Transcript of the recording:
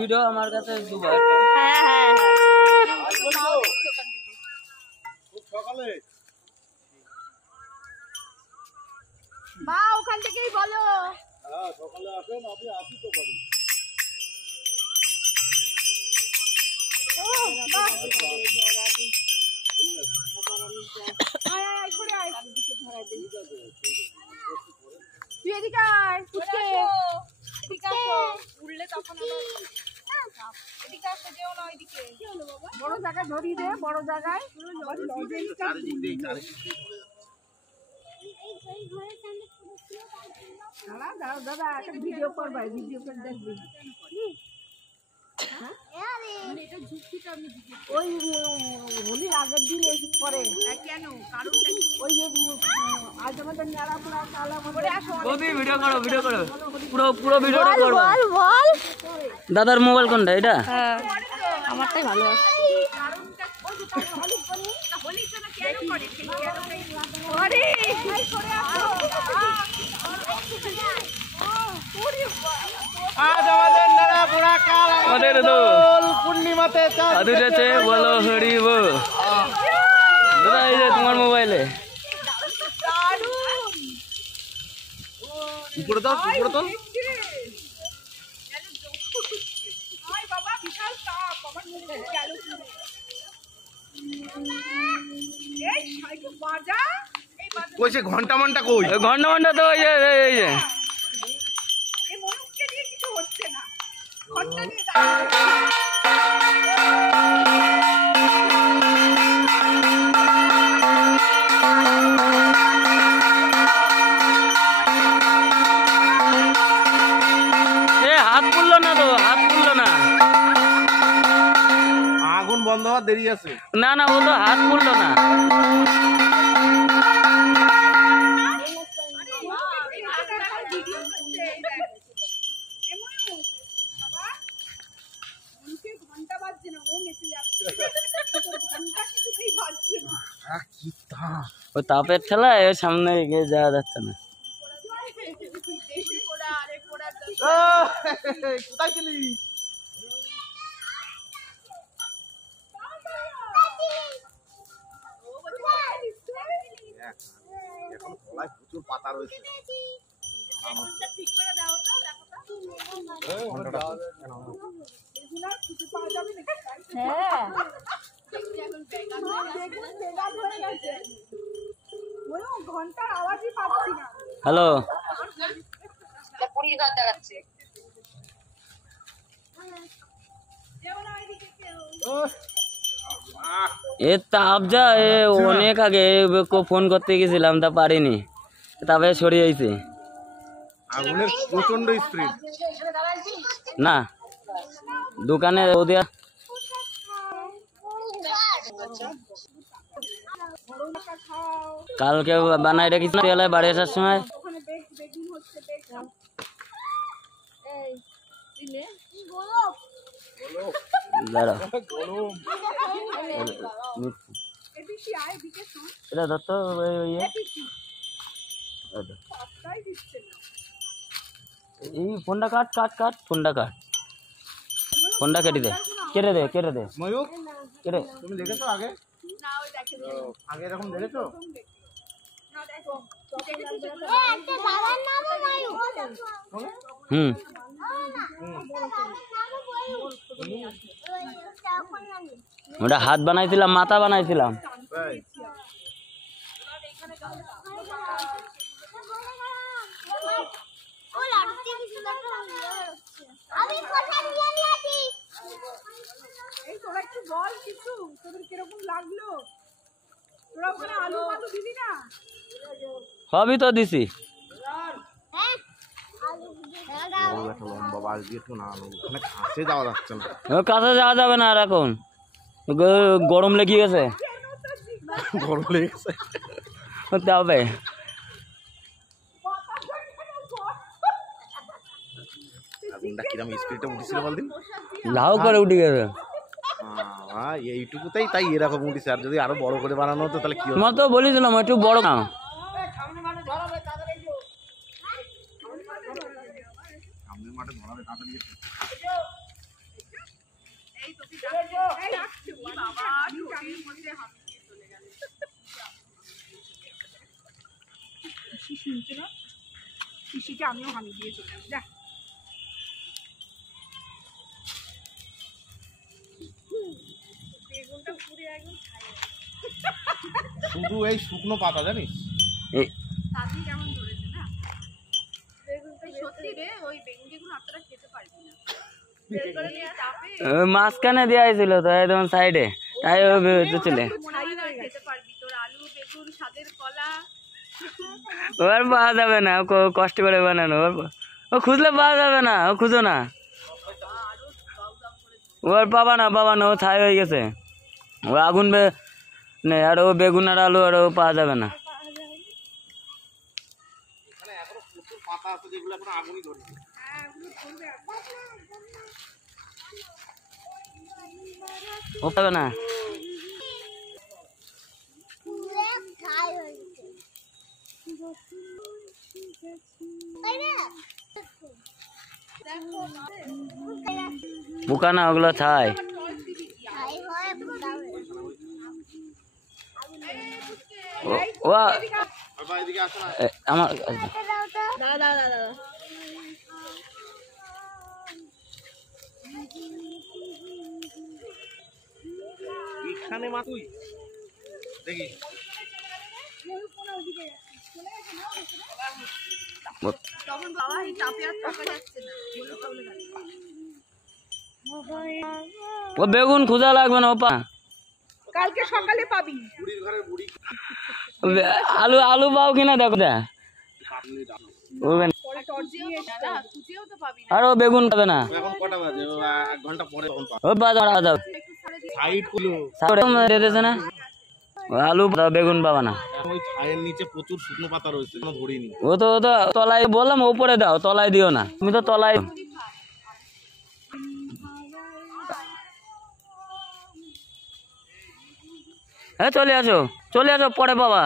Video আমার কাছে দুবার সকালে মা ওখান থেকেই বলো। হ্যাঁ সকালে আসেন, আমি আসি তো বাড়ি। তুই এদিকে আয়, উঠকে উঠলে তখন বড় জায়গায় ধরিয়ে দে, বড় জায়গায় দাদা একটা ভিডিও করবাই, ভিডিও করে দেখবি। ওই হোলির আগের দিন এই পরে কেন কারণ ওই যে আজ আমাদের মেলা পুরা কালা ভিডিও করো, ভিডিও করো, পুরো ভিডিওটা করো। বল দাদার মোবাইল কোনটা? এটা আমারটাই ভালো আছে। আজ আমাদের নারাপুরা কাল আমাদের তো পূর্ণিমাতে আদুরেতে বলো হরিব। দাদা এই যে তোমার মোবাইলে উপরে দাও, উপরে দাও। কইছে ঘন্টা মন্টা কই? ঘন্টা ঘন্টা তো এই যে হাত পুড়লো না তো, হাত পুড়লো না। আগুন বন্ধ হওয়ার দেরি আছে। না না, ও তো হাত পুড়লো না। ও তাপের ঠেলা এর সামনে এগিয়ে যাওয়া যাচ্ছে না। কোথায় গেলি? এখন গলায় প্রচুর পাতা রয়েছে। হ্যালো, এ তাপ যা অনেক আগে ফোন করতে গেছিলাম, তা পারিনি, তাপে সরিয়ে আইছে। আগুনের প্রচন্ড স্পিড। না দোকানে ওদিয়া কালকে বানাই রেখেছি না বাড়ি আসার সময়। এটা ধরতো এই ফোনটা কাট কাট কাট, ফোনটা কাট, ফোনটা কেটে দে, কেটে দে, কেটে দে। ময়ূক কেটে তুমি দেখেছো আগে? আগে এরকম দেখেছো? ওটা হাত বানাইছিলাম, মাথা বানাইছিলাম। সবই তো দিছি। কাছে যাওয়া যাবে না আর এখন, গরম লেগে গেছে। গরম লেগে গেছে। করতে হবে। আগুনটা কিরম স্পিডে উঠেছিল বলদিন? লাউ করে উঠে গেছে। এইটুকুতেই তাই এরকম উঠেছে, আর যদি আরো বড় করে বানানো হতো তাহলে কি হতো? তোমার তো বলেছিলাম একটু বড় না। সামনের মাঠে ধরাবে তাড়াতাড়ি এসো। পিসিকে আমিও হামি দিয়ে চলে যাবো। দেখ বেগুনটা পুড়ে একদম শুধু এই শুকনো পাতা জানিস? এই তাতি কেমন ধরেছে না বেগুনটা। সত্যি রে, ওই বেগুনগুলো আপনারা খেতে পারবি না। বের করে নিয়ে চাপে মাঝখানে দেওয়া হয়েছিল তো একদম সাইডে, তাই চলে খেতে পারবি। তোর আলু বেগুন স্বাদের কলা ওর পাওয়া যাবে না, কষ্ট করে বানানো। ও খুঁজলে পাওয়া যাবে না, ও খুঁজো না, ওর পাবা না ও ছাই হয়ে গেছে। ও আগুন নেই, আর ও বেগুন আর আলু আর ও পাওয়া যাবে না। এখানে এখনো প্রচুর পাতা আছে যেগুলো এখনো আগুনই ধরেনি। ও পাবে না। পোকা না, ওগুলো ছাই। ও বাবা এদিকে আসো না। আমার এখানে মা তুই দেখি তখন বাবা এই চাপে আর থাকা যাচ্ছে না। ও বেগুন খোঁজা লাগবে না, ও পা কালকে সকালে পাবি। বুড়ির ঘরের বুড়ি আলু আলু পাও কিনা দেখো দে। আর ও বেগুন পাবে না। এখন কটা বাজে? 1 ঘন্টা পরে তখন পাবো। ও বাজার আদাও সাইড গুলো দিয়ে দিয়েছে না, আলু বেগুন পাবা না। ওই ছায়ের নিচে প্রচুর শুকনো পাতা রয়েছে, কোনো ধরিনি। ও তো তলায় বললাম, উপরে দাও, তলায় দিও না। তুমি তো তলায়। হ্যাঁ চলে আসো পরে বাবা।